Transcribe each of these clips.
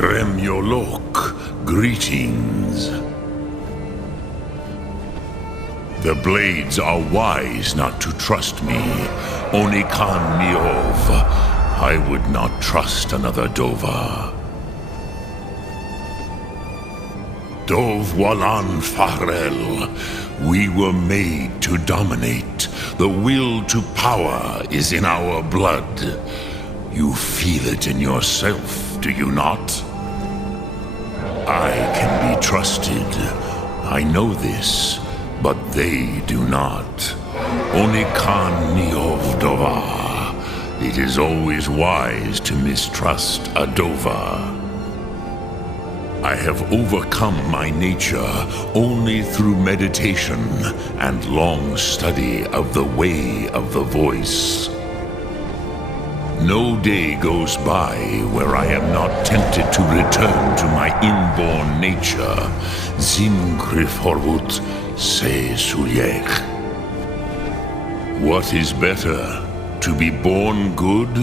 Dremyolok, greetings. The blades are wise not to trust me. Onikan Miov. I would not trust another Dova. Dov Walan Farel. We were made to dominate. The will to power is in our blood. You feel it in yourself, do you not? I can be trusted. I know this, but they do not. Onikan Niov Dova. It is always wise to mistrust a Dova. I have overcome my nature only through meditation and long study of the way of the voice. No day goes by where I am not tempted to return to my inborn nature. Zimgrifhorvut se sulyech. What is better, to be born good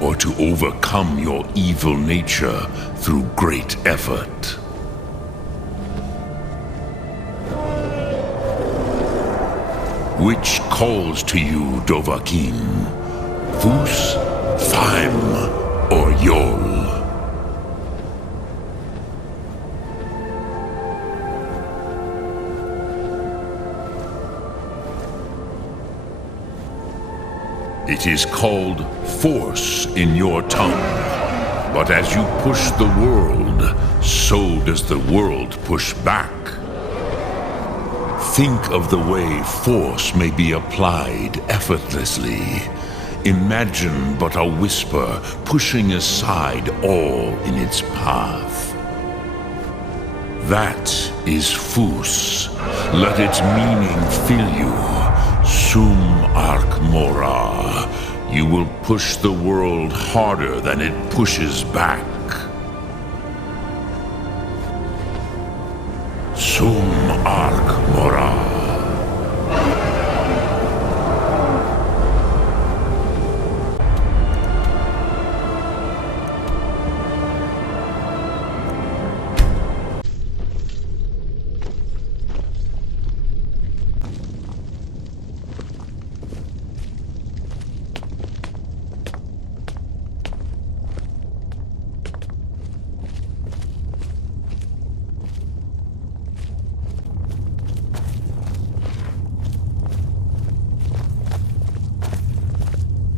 or to overcome your evil nature through great effort? Which calls to you, Dovahkiin? Vus, Faim, or Yol? It is called force in your tongue. But as you push the world, so does the world push back. Think of the way force may be applied effortlessly. Imagine but a whisper pushing aside all in its path. That is Fus. Let its meaning fill you. Sum Ark Mora. You will push the world harder than it pushes back. Sum Ark Mora.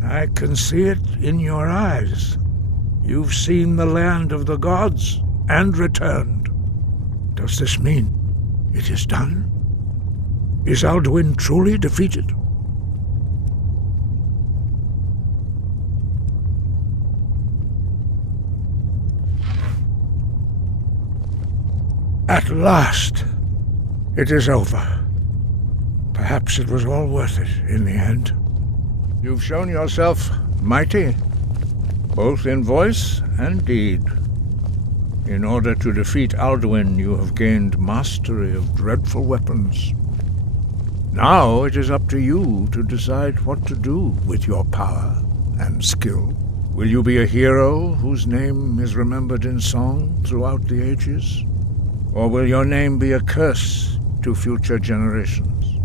I can see it in your eyes. You've seen the land of the gods and returned. Does this mean it is done? Is Alduin truly defeated? At last, it is over. Perhaps it was all worth it in the end. You've shown yourself mighty, both in voice and deed. In order to defeat Alduin, you have gained mastery of dreadful weapons. Now it is up to you to decide what to do with your power and skill. Will you be a hero whose name is remembered in song throughout the ages? Or will your name be a curse to future generations?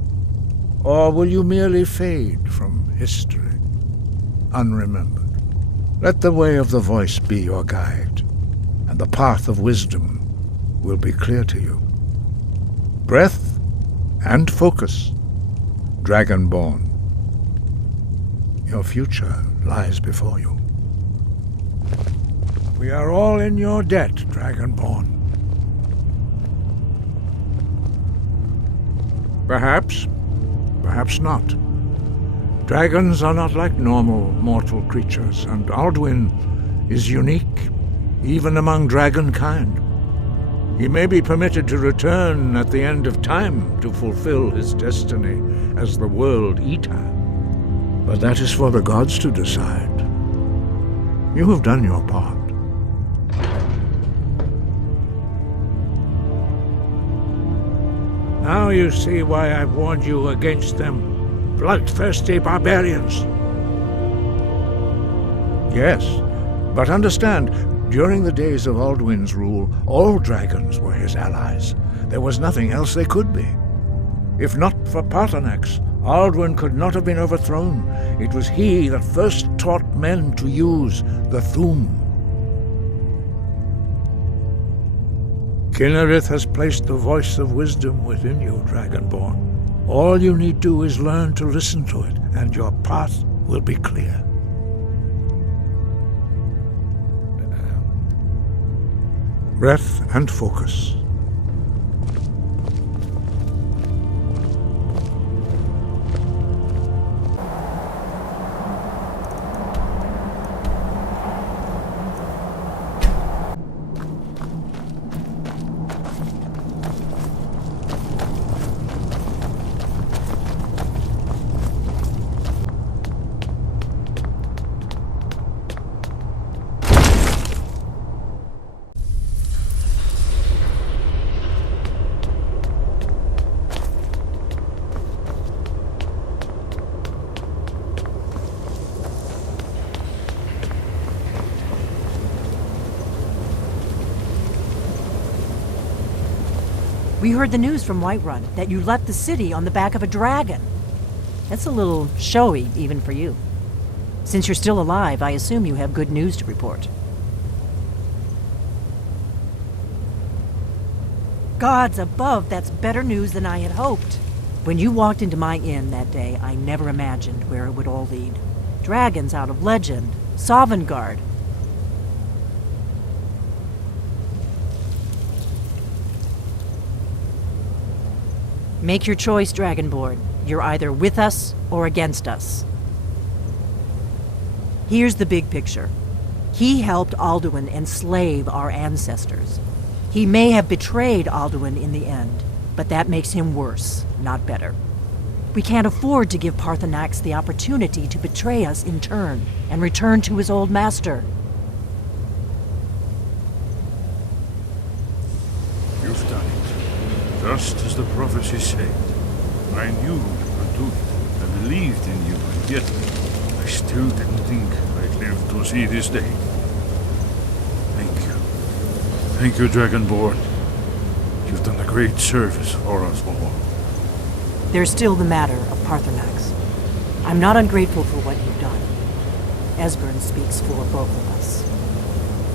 Or will you merely fade from history, unremembered? Let the way of the voice be your guide, and the path of wisdom will be clear to you. Breath and focus, dragonborn. Your future lies before you. We are all in your debt, dragonborn. Perhaps. Perhaps not. Dragons are not like normal mortal creatures, and Alduin is unique, even among dragon kind. He may be permitted to return at the end of time to fulfill his destiny as the World Eater. But that is for the gods to decide. You have done your part. Now you see why I warned you against them, bloodthirsty barbarians. Yes, but understand, During the days of Alduin's rule, all dragons were his allies. There was nothing else they could be. If not for Paarthurnax, Alduin could not have been overthrown. It was he that first taught men to use the Thu'um. Kynareth has placed the voice of wisdom within you, dragonborn. All you need do is learn to listen to it, and your path will be clear. Breath and focus. We heard the news from Whiterun that you left the city on the back of a dragon. That's a little showy, even for you. Since you're still alive, I assume you have good news to report. Gods above, that's better news than I had hoped. When you walked into my inn that day, I never imagined where it would all lead. Dragons out of legend, Sovngarde. Make your choice, dragonborn. You're either with us or against us. Here's the big picture. He helped Alduin enslave our ancestors. He may have betrayed Alduin in the end, but that makes him worse, not better. We can't afford to give Paarthurnax the opportunity to betray us in turn and return to his old master. You've done it. Just as the prophecy said. I knew you could do it. I believed in you, and yet I still didn't think I'd live to see this day. Thank you. Thank you, Dragonborn. You've done a great service for us all. There's still the matter of Paarthurnax. I'm not ungrateful for what you've done. Esbern speaks for both of us.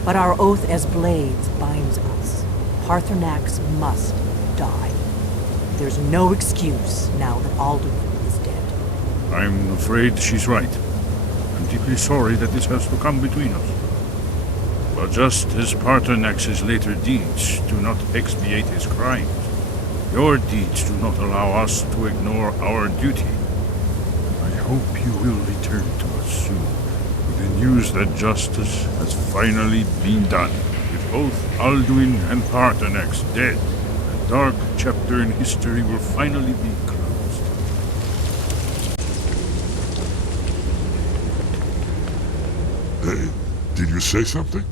But our oath as blades binds us. Paarthurnax must die. There's no excuse now that Alduin is dead. I'm afraid she's right. I'm deeply sorry that this has to come between us. But just as Paarthurnax's later deeds do not expiate his crimes, your deeds do not allow us to ignore our duty. I hope you will return to us soon with the news that justice has finally been done. With both Alduin and Paarthurnax dead, a dark chapter in history will finally be closed. Hey, did you say something?